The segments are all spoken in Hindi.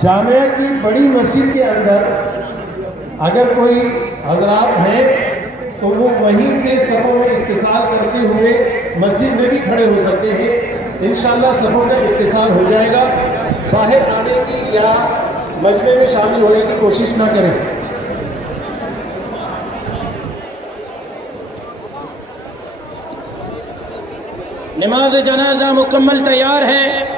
जामिया की बड़ी मस्जिद के अंदर अगर कोई हजरात हैं तो वो वहीं से सफ़ों में इत्तिसाल करते हुए मस्जिद में भी खड़े हो सकते हैं। इंशाअल्लाह सफ़ों का इत्तिसाल हो जाएगा। बाहर आने की या मजमे में शामिल होने की कोशिश ना करें। नमाज जनाजा मुकम्मल तैयार है।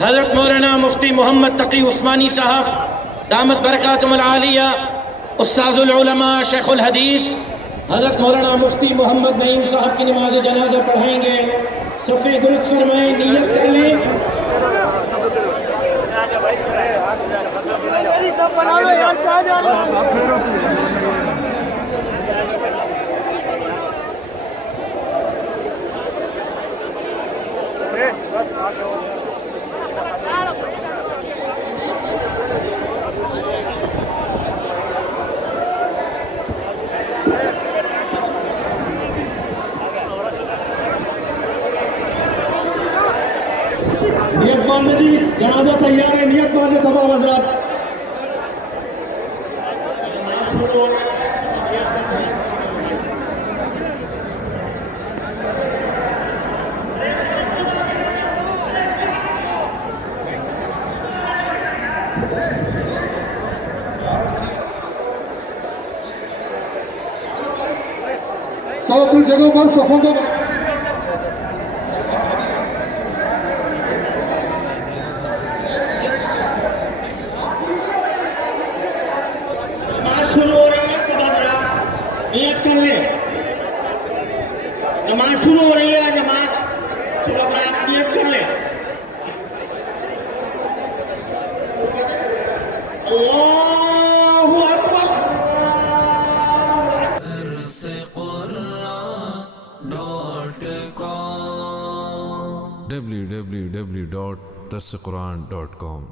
हज़रत मौलाना मुफ्ती मोहम्मद तकी उस्मानी साहब दामत बरकातुहुल आलिया, उस्ताजुल उलमा शेखुल हदीस हज़रत मौलाना मुफ्ती मोहम्मद नईम साहब की नमाज जनाजा पढ़ाएंगे। सफ़े दुरुस्त फरमाएं, नियत कर लें। नियत बांधे जी, जनाजा तैयार है। नियत बांधे तमाम हजरात। सब कुछ जगहों पर सफों को शुरू हो रही है। नियत कर ले। नमाज शुरू हो रही है। नमाज नियत कर ले। अल्लाहु अकबर। www.darsequran.com